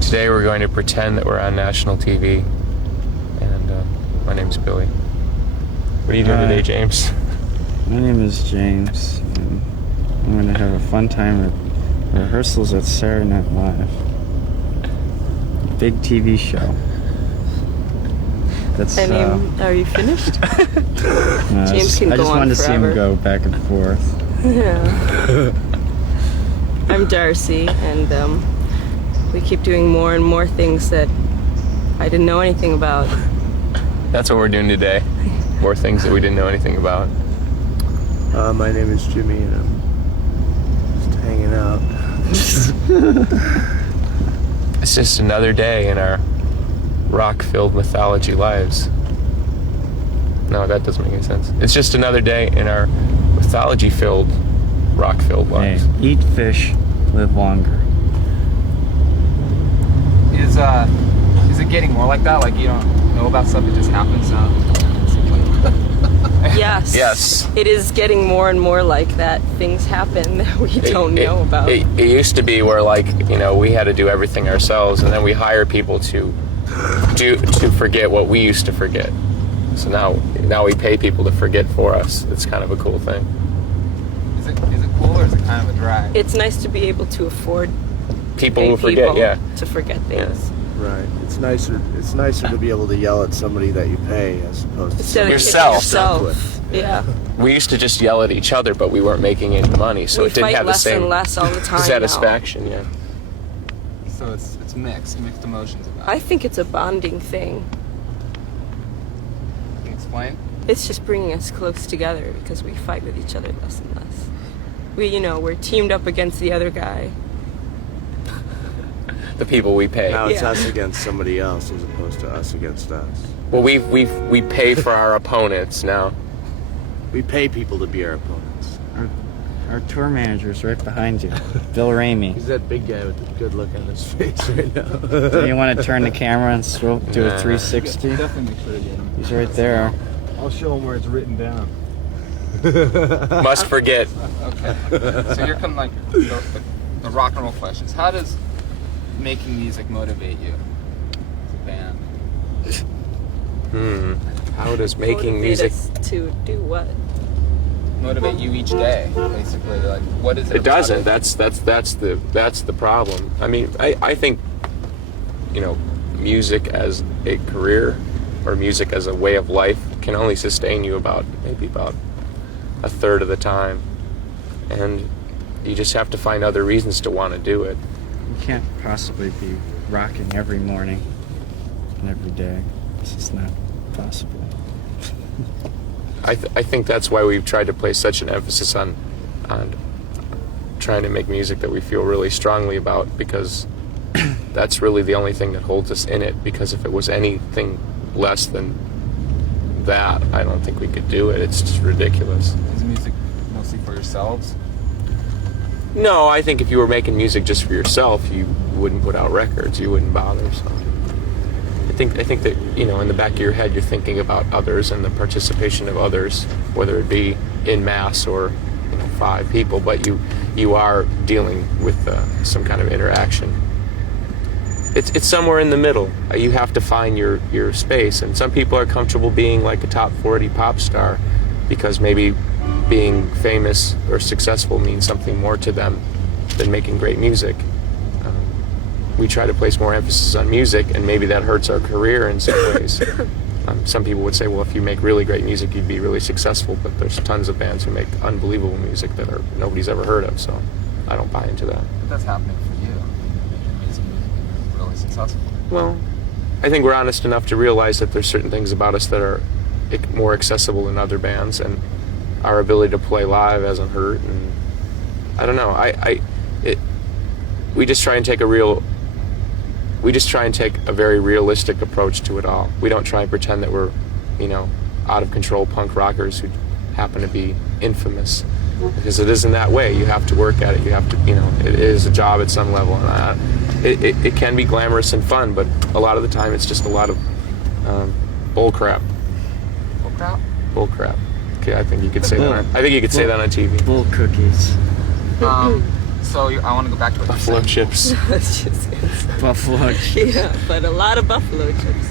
Today we're going to pretend that we're on national TV. And my name's Billy. What are you doing today, James? My name is James. And I'm going to have a fun time at rehearsals at Saturday Night Live. Big TV show. That's. Are you finished? James can I go just on wanted to see forever. him go back and forth. Yeah. I'm Darcy, and we keep doing more and more things that I didn't know anything about. That's what we're doing today. More things that we didn't know anything about. My name is Jimmy, and I'm just hanging out. It's just another day in our rock-filled mythology lives. No, that doesn't make any sense. It's just another day in our mythology-filled, rock-filled lives. Hey, eat fish, live longer. Is it getting more like that? Like you don't know about stuff, it just happens now? Yes. Yes. It is getting more and more like that. Things happen that we don't know about. It used to be where, like, you know, we had to do everything ourselves, and then we hire people to forget what we used to forget. So now we pay people to forget for us. It's kind of a cool thing. Is it cool or is it kind of a drag? It's nice to be able to afford People will forget, yeah. to forget things. Right. It's nicer to be able to yell at somebody that you pay as opposed to Instead of Yourself. kicking yourself. Yeah. We used to just yell at each other, but we weren't making any money, so We it didn't fight have the less same and less all the time satisfaction. Yeah. So it's mixed emotions about I it. think it's a bonding thing. Can you explain? It's just bringing us close together because we fight with each other less and less. We're teamed up against the other guy. The people we pay. now it's Yeah. us against somebody else as opposed to us against us. Well, we pay for our opponents now. We pay people to be our opponents. Our tour manager's right behind you, Bill Ramey. He's that big guy with the good look on his face right now. Do you want to turn the camera and do a 360? Definitely make sure to get him. He's right there. I'll show him where it's written down. Must forget. Okay. So here come like the rock and roll questions. How does making music motivate you as a band? How does making Motivate music? us to do what? Motivate you each day, basically. Like, what is it? It about doesn't. it? That's the problem. I mean, I think, music as a career or music as a way of life can only sustain you maybe about a third of the time, and you just have to find other reasons to want to do it. You can't possibly be rocking every morning and every day. It's just not possible. I think that's why we've tried to place such an emphasis on trying to make music that we feel really strongly about, because that's really the only thing that holds us in it. Because if it was anything less than that, I don't think we could do it. It's just ridiculous. Is music mostly for yourselves? No, I think if you were making music just for yourself, you wouldn't put out records. You wouldn't bother. So I think that, in the back of your head, you're thinking about others and the participation of others, whether it be in mass or 5 people, but you are dealing with some kind of interaction. It's somewhere in the middle. You have to find your space, and some people are comfortable being like a top 40 pop star because maybe being famous or successful means something more to them than making great music. We try to place more emphasis on music, and maybe that hurts our career in some ways. Some people would say, well, if you make really great music, you'd be really successful, but there's tons of bands who make unbelievable music that nobody's ever heard of, so I don't buy into that. But that's happening for you. You're amazing music and you're really successful. Well, I think we're honest enough to realize that there's certain things about us that are more accessible than other bands, and our ability to play live hasn't hurt, and I don't know. We just try and take a very realistic approach to it all. We don't try and pretend that we're, out of control punk rockers who happen to be infamous, because it isn't that way. You have to work at it. You have to, it is a job at some level, and it can be glamorous and fun, but a lot of the time it's just a lot of bull crap. Bull crap? Bull crap. Okay, I think you could say that. I think you could say that on TV. Bull cookies. So I want to go back to what you Buffalo said. chips. It's just insane. Buffalo. Yeah, but a lot of buffalo chips.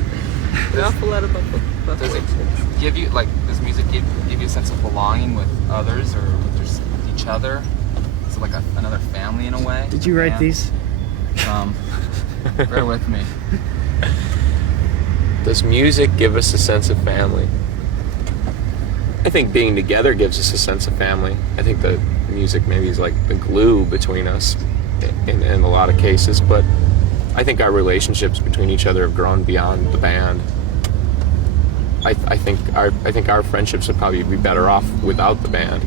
An awful lot of buffalo Does it chips. give you, like, does music give you a sense of belonging with others or with each other? Is it like another family in a way? Did you write Yeah. these? Bear with me. Does music give us a sense of family? I think being together gives us a sense of family. I think the music maybe is like the glue between us in a lot of cases, but I think our relationships between each other have grown beyond the band. I think our friendships would probably be better off without the band.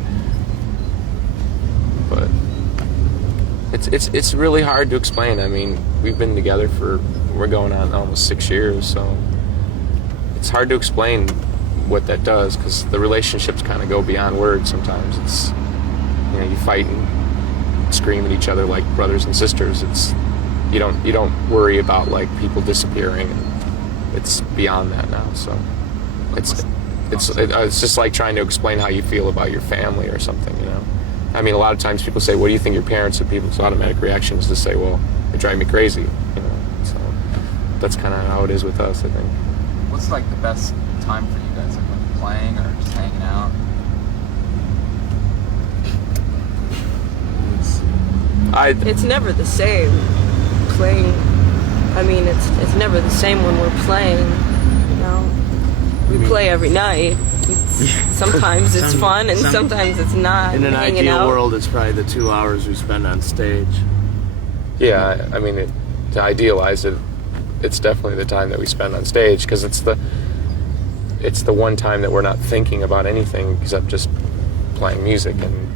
But it's really hard to explain. I mean, we've been together we're going on almost 6 years, so it's hard to explain what that does, because the relationships kind of go beyond words sometimes. It's, you know, you fight and scream at each other like brothers and sisters. It's you don't worry about like people disappearing. It's beyond that now. So it's just like trying to explain how you feel about your family or something. You know, I mean, a lot of times people say, "What do you think of your parents?" And people's automatic reaction is to say, "Well, they drive me crazy." You know, so that's kind of how it is with us, I think. What's like the best time for you guys? Like when you're playing or just hanging out? It's never the same. Playing, I mean, it's never the same when we're playing. You know, we play every night. Sometimes it's fun, and sometimes it's not. In an hanging ideal out. world, it's probably the 2 hours we spend on stage. Yeah, I mean, to idealize it, it's definitely the time that we spend on stage, because it's the one time that we're not thinking about anything except just playing music and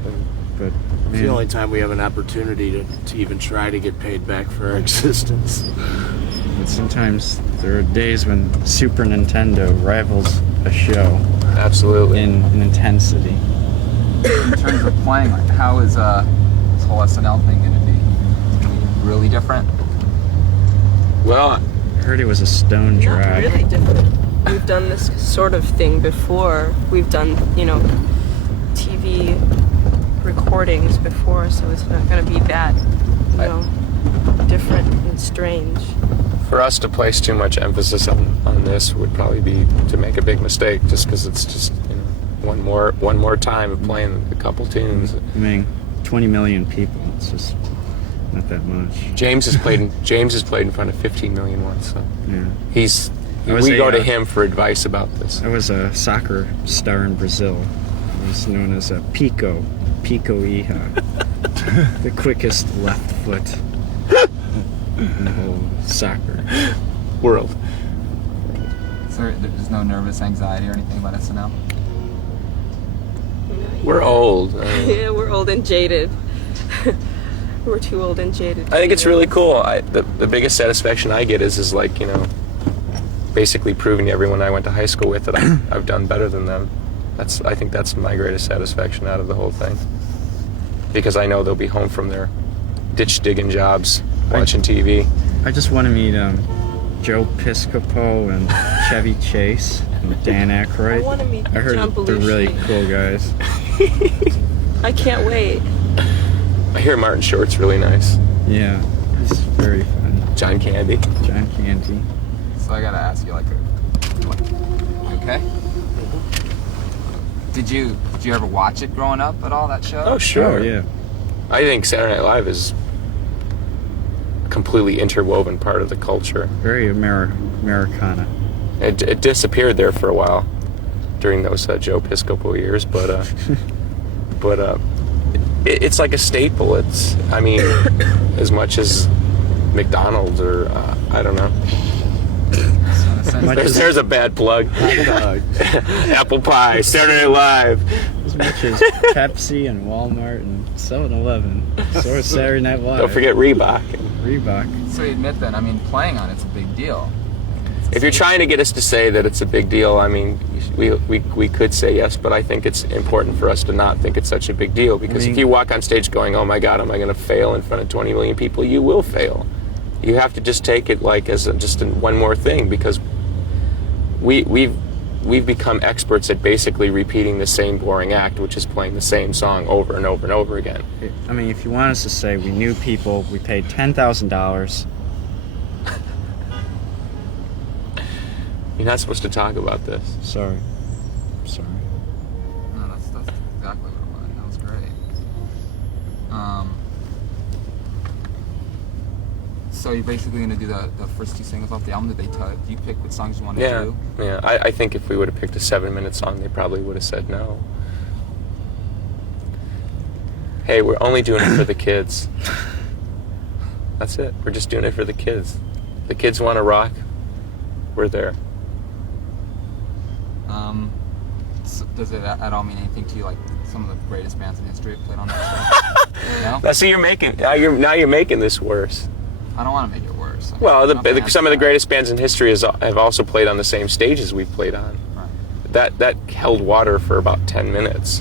But It's the man, only time we have an opportunity to even try to get paid back for our existence. but sometimes there are days when Super Nintendo rivals a show absolutely. in intensity. In terms of playing, like, how is this whole SNL thing going to be? Is it going to be really different? Well, I heard it was a stone Not drag. really different. We've done this sort of thing before. We've done, you know, TV recordings before, so it's not going to be that, you know, different and strange. for us to place too much emphasis on this would probably be to make a big mistake, just because it's just, you know, one more time of playing a couple tunes. I mean, 20 million people. It's just not that much. James has played in front of 15 million once, so Yeah. we go to him for advice about this. I was a soccer star in Brazil. I was known as a Pico Iha. The quickest left foot in the whole soccer World. So there's no nervous anxiety or anything about SNL? We're old. Yeah, we're old and jaded. We're too old and jaded. I think it's really cool. The biggest satisfaction I get is like, you know, basically proving to everyone I went to high school with that I've done better than them. I think that's my greatest satisfaction out of the whole thing, because I know they'll be home from their ditch digging jobs, watching TV. I just want to meet Joe Piscopo and Chevy Chase and Dan Aykroyd. I want to meet I heard John they're really Belushi. cool guys. I can't wait. I hear Martin Short's really nice. Yeah, it's very fun. John Candy. John Candy. So I gotta ask you, like, okay? Did you ever watch it growing up at all, that show? Oh, sure. Oh, yeah. I think Saturday Night Live is a completely interwoven part of the culture. Very Americana. It disappeared there for a while during those Joe Piscopo years, but it's like a staple. It's, I mean, as much as McDonald's or I don't know. So in a sense, There's a bad plug. Apple pie, Saturday Night Live. As much as Pepsi and Walmart and 7-Eleven. So is Saturday Night Live. Don't forget Reebok. Reebok. so you admit then, I mean, playing on it's a big deal. If you're trying to get us to say that it's a big deal, I mean, we could say yes, but I think it's important for us to not think it's such a big deal, because if you walk on stage going, "Oh my God, am I going to fail in front of 20 million people?" You will fail. You have to just take it like as just one more thing, because we've we've become experts at basically repeating the same boring act, which is playing the same song over and over and over again. I mean, if you want us to say we knew people, we paid $10,000. You're not supposed to talk about this. Sorry. No, that's exactly what it was. That was great. So you're basically gonna do the first 2 singles off the album. Do you pick what songs you want to do? Yeah. I think if we would have picked a 7-minute song, they probably would have said no. Hey, we're only doing it for the kids. That's it. We're just doing it for the kids. The kids want to rock. We're there. So does it at all mean anything to you? Like some of the greatest bands in history have played on that show? No. Now, see, now you're making this worse. I don't want to make it worse. I mean, Well, nothing some of the against greatest bands in history have also played on the same stages we've played on. that. Right. That held water for about 10 minutes.